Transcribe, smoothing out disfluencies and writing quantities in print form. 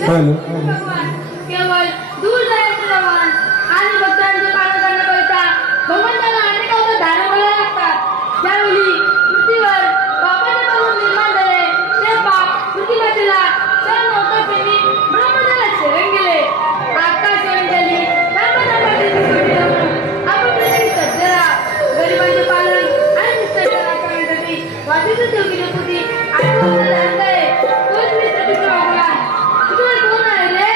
भगवान केवळ दूर जायचे भगवान आणि भक्तांचे पालन करण्याकरिता भगवंताला अनेक धारण करायला लागतात. ज्यावेळी पृथ्वीवर पापाचे पर्वत निर्माण झाले ते पाप पृथ्वीला सहन नव्हतं त्यांनी ब्रह्मदेवाला शरण गेले. आकाश शरण झाली आपण प्रत्येक सज्जरा गरिबांचे पालन आणि निष्ठाच्या राखण्यासाठी वाचीचं देवगिरी होती आत्महत्या धारण आहे. तोच मी सतीचा भगवान तुझं कोण आहे रे?